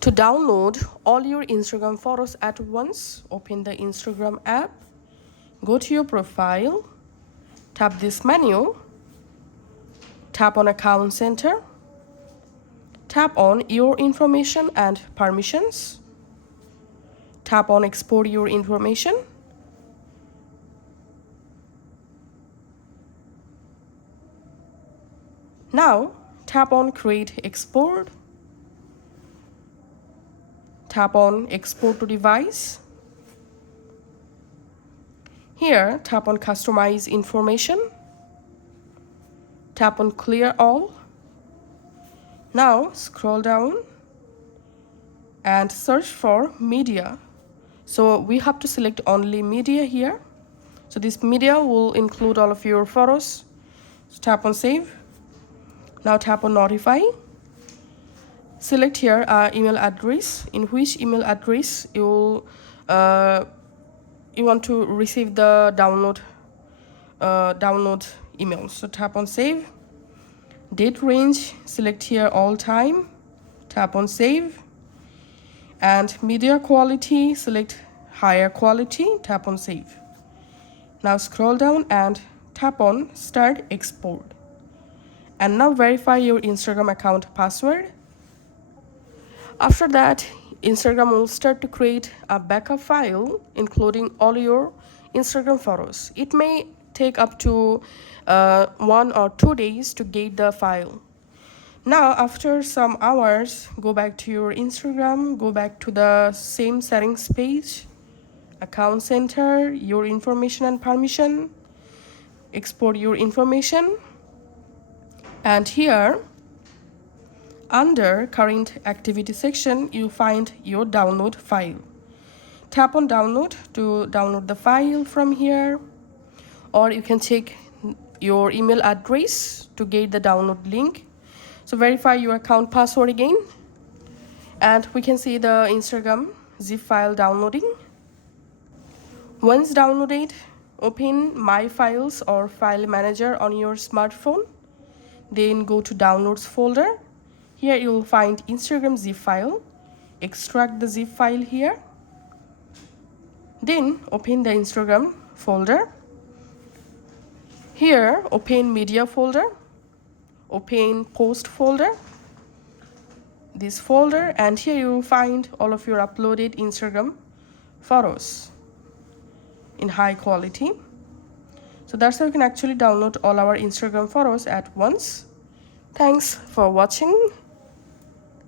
To download all your Instagram photos at once, open the Instagram app, go to your profile, tap this menu, tap on Account Center, tap on Your Information and Permissions, tap on Export Your Information, now tap on Create Export, tap on Export to Device. Here, tap on Customize Information, tap on Clear All. Now scroll down and search for Media. So we have to select only Media here. So this media will include all of your photos. So tap on Save. Now tap on Notify. Select here email address, in which email address you want to receive the download email. So tap on Save. Date range, select here all time, tap on Save. And media quality, select higher quality, tap on Save. Now scroll down and tap on Start Export. And now verify your Instagram account password. After that, Instagram will start to create a backup file including all your Instagram photos. It may take up to 1 or 2 days to get the file. Now, after some hours, go back to your Instagram, go back to the same settings page, Account Center, Your Information and Permission, export your information, and here under Current Activity section, you find your download file. Tap on Download to download the file from here, or you can check your email address to get the download link. So verify your account password again, and we can see the Instagram zip file downloading. Once downloaded, open My Files or File Manager on your smartphone. Then go to Downloads folder. Here you will find Instagram zip file. Extract the zip file here. Then open the Instagram folder. Here open Media folder. Open Post folder. This folder, and here you will find all of your uploaded Instagram photos in high quality. So that's how you can actually download all our Instagram photos at once. Thanks for watching.